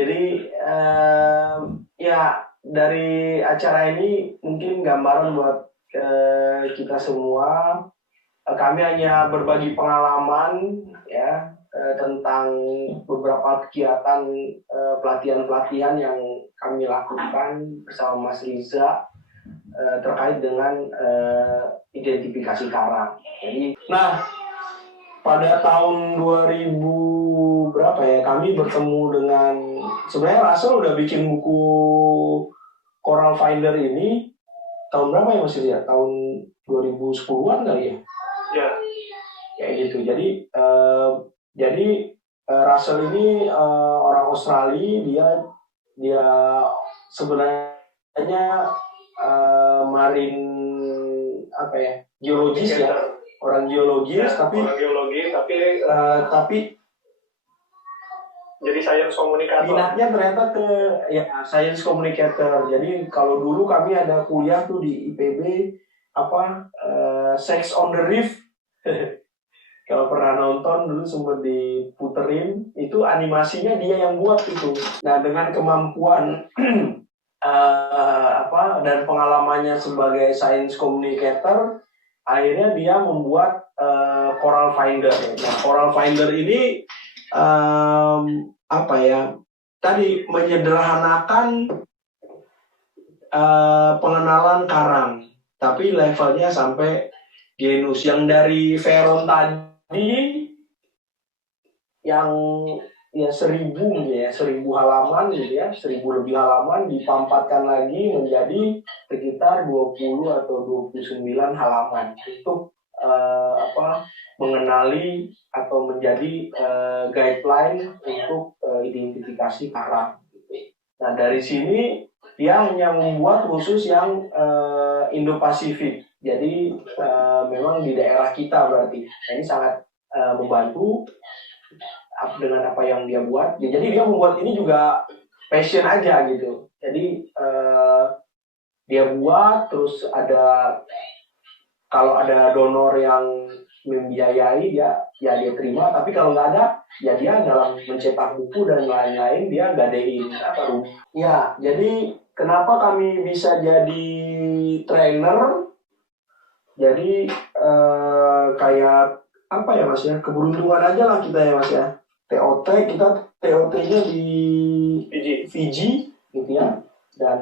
Jadi ya dari acara ini mungkin gambaran buat kita semua. Kami hanya berbagi pengalaman ya tentang beberapa kegiatan pelatihan-pelatihan yang kami lakukan bersama Mas Riza terkait dengan identifikasi karang. Jadi, nah pada tahun 2000 berapa ya kami bertemu dengan sebenarnya Russell udah bikin buku Coral Finder ini tahun berapa ya Mas Riza? Tahun 2010-an kali ya? Ya. Kayak gitu. Jadi Russell ini orang Australia, dia sebenarnya marine apa ya, geologis ya, orang geologis ya, tapi jadi science communicator. Minatnya ternyata ke ya science communicator. Jadi kalau dulu kami ada kuliah tuh di IPB Sex on the Reef. Kalau pernah nonton dulu sempat diputerin, itu animasinya dia yang buat itu. Nah dengan kemampuan dan pengalamannya sebagai science communicator, akhirnya dia membuat Coral Finder. Nah Coral Finder ini tadi menyederhanakan pengenalan karang, tapi levelnya sampai genus. Yang dari Veron tadi yang ya 1000 halaman gitu ya, 1000 lebih halaman dipampatkan lagi menjadi sekitar 20 atau 29 halaman untuk mengenali atau menjadi guideline untuk identifikasi karang. Nah dari sini dia hanya membuat khusus yang Indo-Pasifik. Jadi memang di daerah kita berarti. Nah, ini sangat membantu dengan apa yang dia buat. Ya, jadi dia membuat ini juga passion aja gitu. Jadi dia buat terus kalau ada donor yang membiayai dia terima, tapi kalau nggak ada ya dia dalam mencetak buku dan lain-lain dia gadein ya. Jadi kenapa kami bisa jadi trainer, jadi kayak apa ya Mas ya, keberuntungan aja lah kita ya Mas ya. TOT-nya di Fiji gitu ya, dan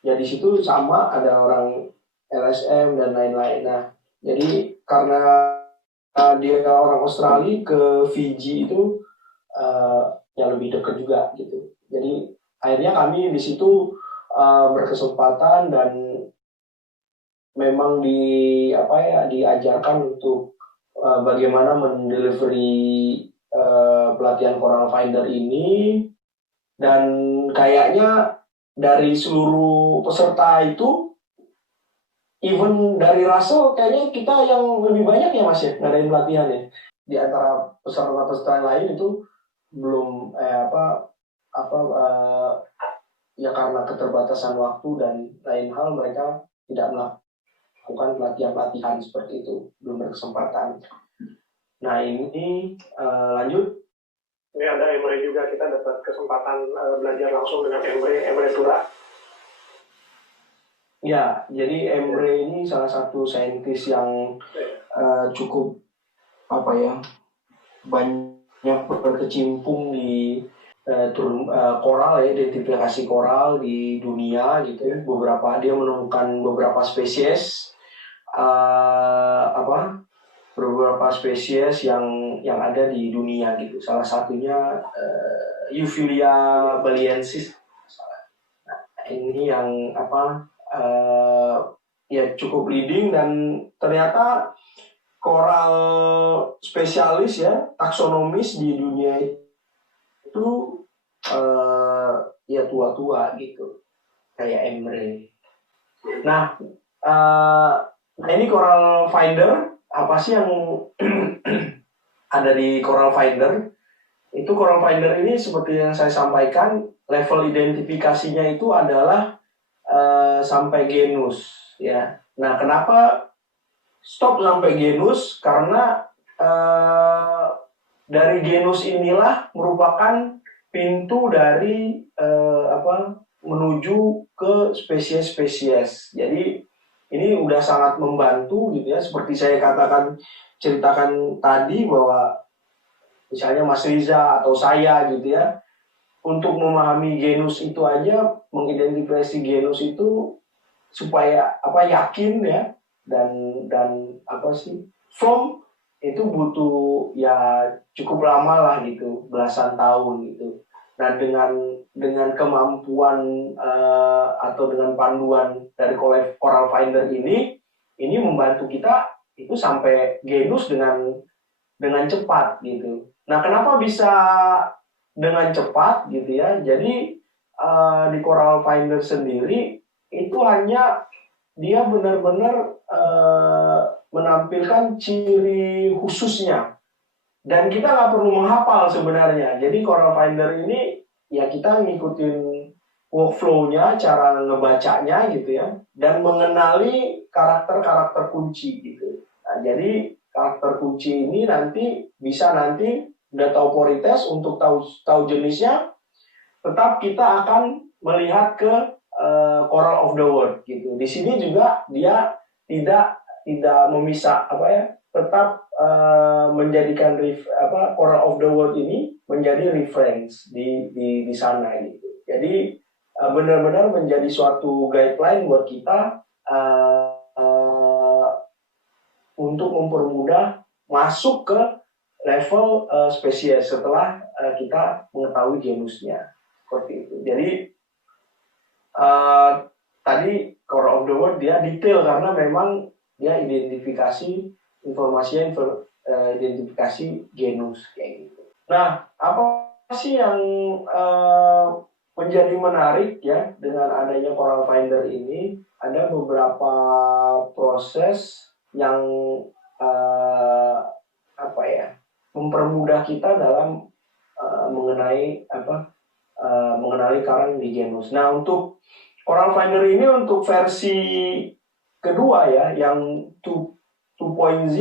ya di situ sama ada orang LSM dan lain-lain. Nah jadi karena dia orang Australia ke Fiji itu yang lebih dekat juga gitu. Jadi akhirnya kami di situ berkesempatan dan memang diajarkan untuk bagaimana mendelivery pelatihan Coral Finder ini, dan kayaknya dari seluruh peserta itu, even dari Russell kayaknya kita yang lebih banyak ya Mas ya ngadain pelatihan ya. Di antara peserta-peserta lain itu belum ya karena keterbatasan waktu dan lain hal mereka tidak melakukan pelatihan-pelatihan seperti itu, belum berkesempatan. Nah ini lanjut. Ini ada Emre juga, kita dapat kesempatan belajar langsung dengan Emre Tura. Ya, jadi Emre ini salah satu saintis yang cukup banyak berkecimpung di koral ya, identifikasi koral di dunia gitu. Dia menemukan beberapa spesies beberapa spesies yang ada di dunia gitu. Salah satunya Euphilia baliensis. Nah, ini yang ya cukup leading, dan ternyata koral spesialis ya, taksonomis di dunia itu ya tua-tua gitu, kayak Emre. Nah ini Coral Finder, apa sih yang ada di Coral Finder? Itu Coral Finder ini seperti yang saya sampaikan, level identifikasinya itu adalah sampai genus ya. Nah kenapa stop sampai genus? Karena dari genus inilah merupakan pintu dari menuju ke spesies-spesies. Jadi ini udah sangat membantu gitu ya, seperti saya ceritakan tadi bahwa misalnya Mas Riza atau saya gitu ya, untuk memahami genus itu aja, mengidentifikasi genus itu supaya yakin ya, dan firm, itu butuh ya cukup lama lah gitu, belasan tahun gitu. Nah, dengan kemampuan atau dengan panduan dari Coral Finder ini membantu kita itu sampai genus dengan cepat gitu. Nah, kenapa bisa dengan cepat gitu ya? Jadi di Coral Finder sendiri itu hanya dia benar-benar menampilkan ciri khususnya, dan kita nggak perlu menghafal sebenarnya. Jadi Coral Finder ini ya kita ngikutin workflow-nya, cara ngebacanya gitu ya, dan mengenali karakter-karakter kunci gitu. Nah, jadi karakter kunci ini nanti udah tahu porites, untuk tahu jenisnya, tetap kita akan melihat ke Coral of the World gitu. Di sini juga dia tidak memisah tetap menjadikan Coral of the World ini menjadi reference di sana gitu. Jadi benar-benar menjadi suatu guideline buat kita untuk mempermudah masuk ke level spesies setelah kita mengetahui genusnya, seperti itu. Jadi tadi Coral of the World dia detail karena memang dia identifikasi identifikasi genus kayak gitu. Nah, apa sih yang menjadi menarik ya dengan adanya Coral Finder ini? Ada beberapa proses yang mempermudah kita dalam mengenali karang di genus. Nah, untuk Coral Finder ini untuk versi kedua ya, yang 2.0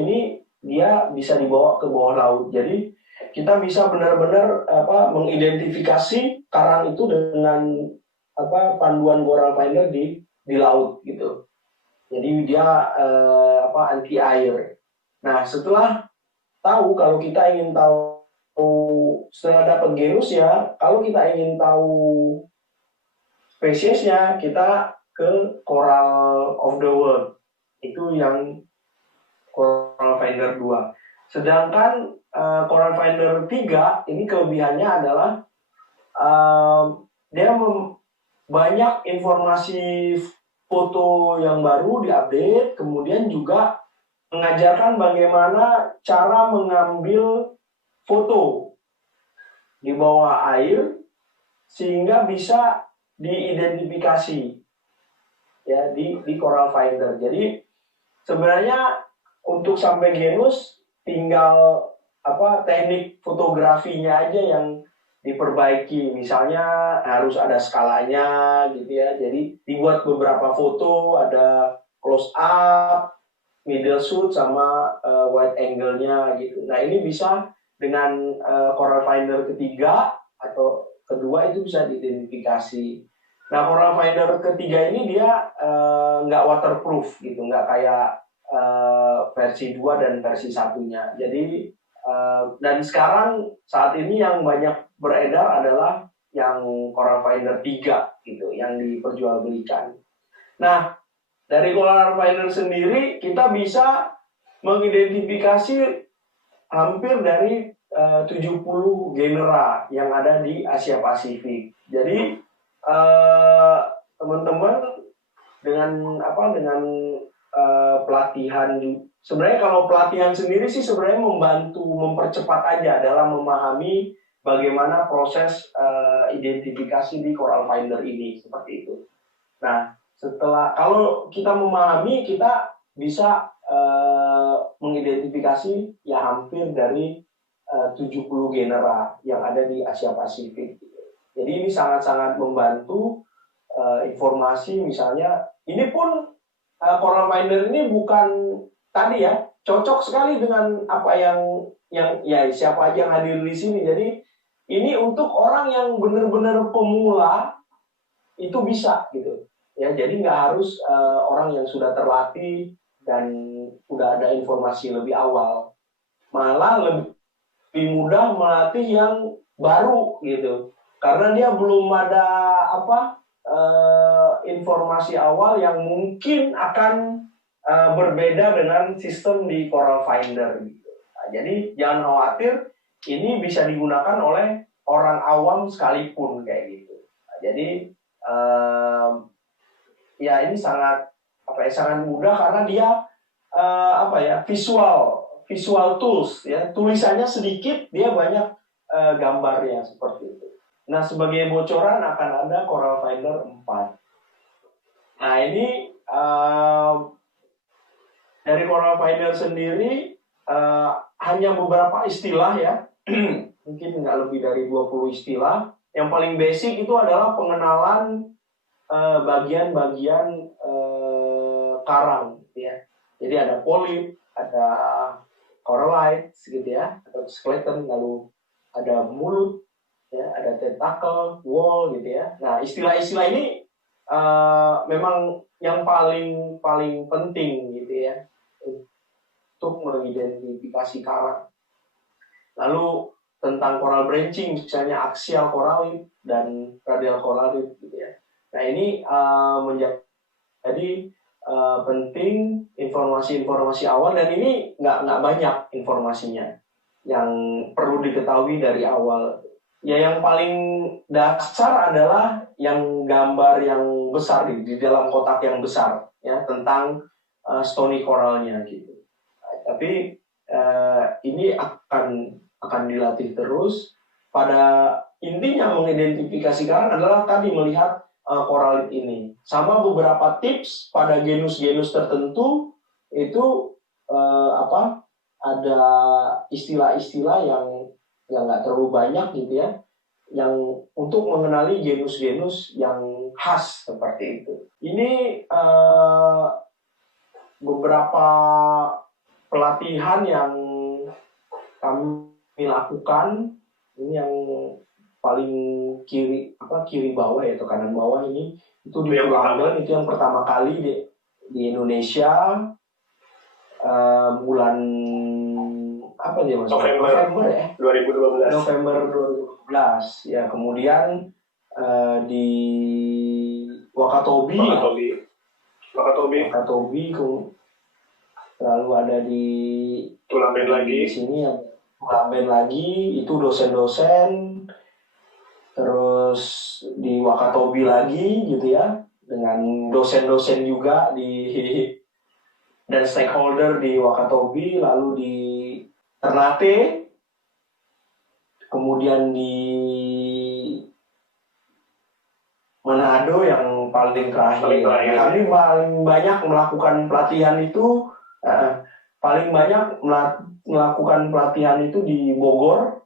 ini dia bisa dibawa ke bawah laut. Jadi kita bisa benar-benar mengidentifikasi karang itu dengan panduan Coral Finder di laut gitu. Jadi dia anti air. Nah, setelah tahu, kalau kita ingin tahu setelah dapat genus ya, kalau kita ingin tahu spesiesnya, kita ke Coral of the World. Itu yang Coral Finder 2. Sedangkan Coral Finder 3 ini kelebihannya adalah dia banyak informasi foto yang baru diupdate, kemudian juga mengajarkan bagaimana cara mengambil foto di bawah air sehingga bisa diidentifikasi ya di Coral Finder. Jadi sebenarnya untuk sampai genus tinggal teknik fotografinya aja yang diperbaiki. Misalnya harus ada skalanya gitu ya. Jadi dibuat beberapa foto, ada close up, middle shoot, sama wide angle-nya gitu. Nah, ini bisa dengan Coral Finder ketiga atau kedua itu bisa diidentifikasi. Nah, Coral Finder ketiga ini dia nggak waterproof gitu, nggak kayak versi 2 dan versi satunya. Jadi dan sekarang saat ini yang banyak beredar adalah yang Coral Finder 3 gitu, yang diperjualbelikan. Nah, dari Coral Finder sendiri kita bisa mengidentifikasi hampir dari 70 genera yang ada di Asia Pasifik. Jadi teman-teman dengan pelatihan, sebenarnya kalau pelatihan sendiri sih sebenarnya membantu mempercepat aja dalam memahami bagaimana proses identifikasi di Coral Finder ini, seperti itu. Nah, kalau kita memahami, kita bisa mengidentifikasi ya hampir dari 70 genera yang ada di Asia Pasifik. Jadi ini sangat-sangat membantu informasi. Misalnya ini pun Coral Finder ini bukan tadi ya, cocok sekali dengan apa yang ya siapa aja yang hadir di sini. Jadi ini untuk orang yang benar-benar pemula itu bisa gitu ya. Jadi nggak harus orang yang sudah terlatih dan udah ada informasi lebih awal, malah lebih mudah melatih yang baru gitu, karena dia belum ada informasi awal yang mungkin akan berbeda dengan sistem di Coral Finder gitu. Nah, jadi jangan khawatir, ini bisa digunakan oleh orang awam sekalipun kayak gitu. Nah, jadi ya ini sangat sangat mudah karena dia visual tools ya, tulisannya sedikit, dia banyak gambarnya seperti itu. Nah, sebagai bocoran akan ada Coral Finder 4. Nah, ini dari Coral Finder sendiri hanya beberapa istilah ya, mungkin nggak lebih dari 20 istilah. Yang paling basic itu adalah pengenalan bagian-bagian karang ya. Jadi ada polip, ada corallites gitu ya, atau skeleton, lalu ada mulut ya, ada tentacle, wall gitu ya. Nah, istilah-istilah ini memang yang paling penting gitu ya untuk mengidentifikasi karang. Lalu tentang coral branching, misalnya axial coral dan radial coral gitu ya. Nah, ini menjadi penting informasi-informasi awal, dan ini nggak banyak informasinya yang perlu diketahui dari awal. Ya, yang paling dasar adalah yang gambar yang besar di dalam kotak yang besar ya, tentang stony coralnya gitu. Tapi ini akan dilatih terus. Pada intinya mengidentifikasi karang adalah tadi melihat coralit ini, sama beberapa tips pada genus-genus tertentu itu ada istilah-istilah yang nggak terlalu banyak gitu ya, yang untuk mengenali genus-genus yang khas seperti itu. Ini beberapa pelatihan yang kami lakukan. Ini yang paling kiri bawah ya, atau kanan bawah ini, itu di Pulau itu yang pertama kali di Indonesia bulan apa dia mas? November ya? 2012. November 2012 ya. Kemudian di Wakatobi. Lalu ada di Tulamben lagi. Di sini ada Tulamben lagi, itu dosen-dosen. Terus di Wakatobi lagi gitu ya, dengan dosen-dosen juga dan stakeholder di Wakatobi, lalu di Ternate, kemudian di Manado yang paling terakhir. Kami paling banyak melakukan pelatihan itu di Bogor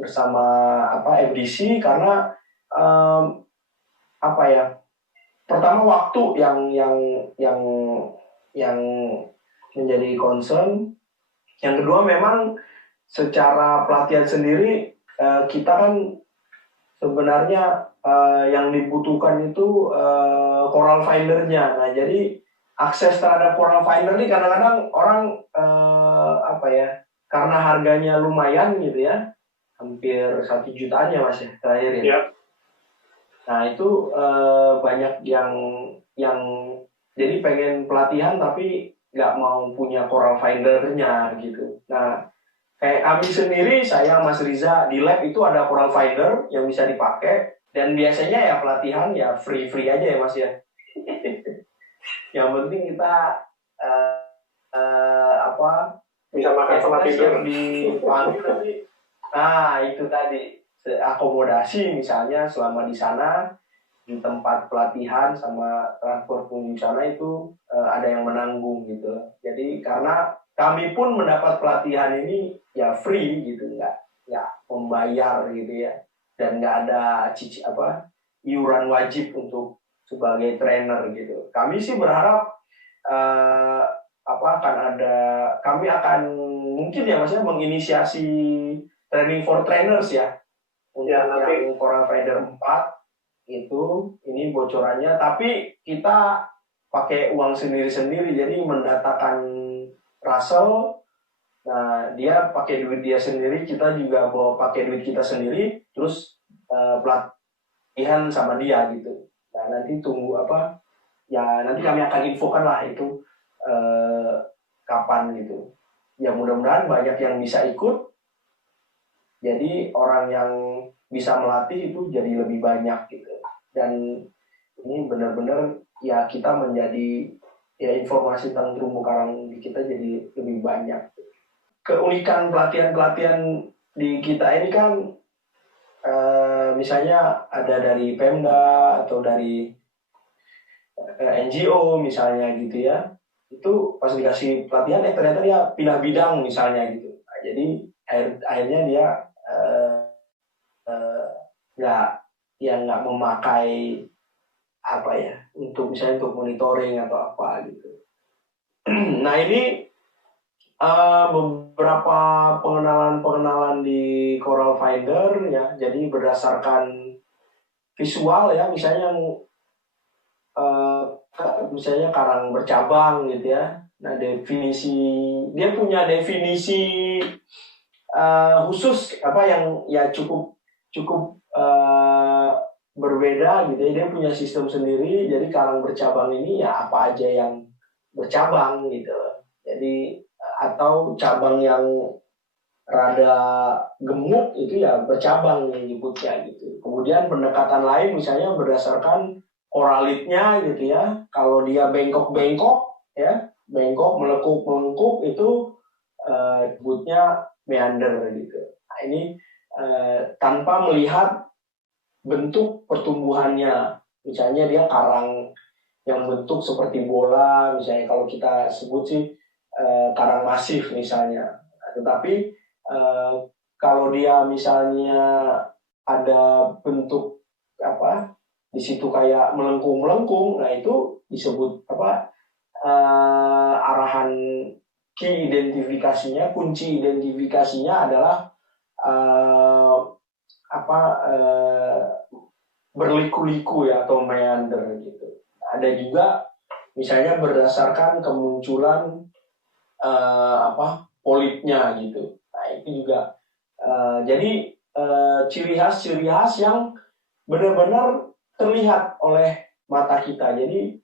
bersama FDC, karena pertama waktu yang menjadi concern. Yang kedua, memang secara pelatihan sendiri kita kan sebenarnya yang dibutuhkan itu Coral Finder-nya. Nah, jadi akses terhadap Coral Finder ini kadang-kadang orang karena harganya lumayan gitu ya, hampir 1 jutaan ya mas ya terakhir ya. Yep. Nah, itu banyak yang jadi pengen pelatihan tapi nggak mau punya Coral Finder-nya gitu. Nah, kayak kami sendiri, saya Mas Riza di lab itu ada Coral Finder yang bisa dipakai, dan biasanya ya pelatihan ya free aja ya mas ya. Yang penting kita bisa makan sama tidur di pagi nanti. Nah, itu tadi akomodasi misalnya selama di sana, di tempat pelatihan sama transport pun di sana itu ada yang menanggung gitu. Jadi karena kami pun mendapat pelatihan ini ya free gitu, nggak membayar gitu ya, dan nggak ada iuran wajib untuk sebagai trainer gitu. Kami sih berharap kami akan mungkin ya maksudnya menginisiasi training for trainers ya. untuk Ya, nanti yang Coral Finder 4 itu ini bocorannya, tapi kita pakai uang sendiri-sendiri, jadi mendatakan Russell. Nah, dia pakai duit dia sendiri, kita juga bawa pakai duit kita sendiri, terus pelatihan sama dia gitu. Nah, nanti tunggu apa? Ya, nanti kami akan infokan lah itu kapan gitu. Ya, mudah-mudahan banyak yang bisa ikut. Jadi orang yang bisa melatih itu jadi lebih banyak gitu. Dan ini benar-benar ya kita menjadi ya informasi tentang terumbu karang di kita jadi lebih banyak. Keunikan pelatihan-pelatihan di kita ini kan misalnya ada dari Pemda atau dari NGO misalnya gitu ya, itu pas dikasih pelatihan ternyata dia pindah bidang misalnya gitu. Nah, jadi akhirnya dia nggak memakai apa ya untuk misalnya untuk monitoring atau apa gitu. Nah ini beberapa pengenalan di Coral Finder ya, jadi berdasarkan visual ya, misalnya misalnya karang bercabang gitu ya. Nah dia punya definisi khusus apa yang ya cukup berbeda gitu ya. Dia punya sistem sendiri, jadi karang bercabang ini ya apa aja yang bercabang gitu. Jadi atau cabang yang rada gemuk itu ya bercabang yang nyebutnya gitu. Kemudian pendekatan lain misalnya berdasarkan koralitnya gitu ya. Kalau dia bengkok-bengkok ya, bengkok melengkung itu sebutnya meander gitu. Nah ini tanpa melihat bentuk pertumbuhannya. Misalnya dia karang yang bentuk seperti bola, misalnya kalau kita sebut sih karang masif misalnya. Tetapi kalau dia misalnya ada bentuk apa di situ kayak melengkung, nah itu disebut apa arahan key identifikasinya, kunci identifikasinya adalah berliku-liku ya atau meander gitu. Ada juga misalnya berdasarkan kemunculan polipnya gitu. Nah itu juga jadi ciri khas yang benar-benar terlihat oleh mata kita. Jadi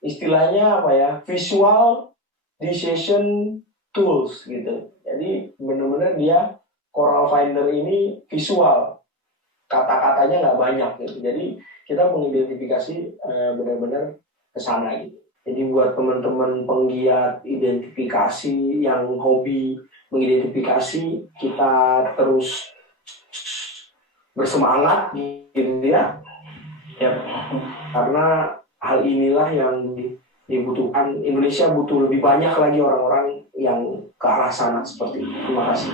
istilahnya apa ya, visual decision tools gitu. Jadi benar-benar dia Coral Finder ini visual, kata-katanya nggak banyak gitu. Jadi kita mengidentifikasi benar-benar ke sana gitu. Jadi buat teman-teman penggiat identifikasi yang hobi mengidentifikasi, kita terus bersemangat gitu ya. Ya, karena hal inilah yang dibutuhkan. Indonesia butuh lebih banyak lagi orang-orang yang ke arah sana seperti itu. Terima kasih.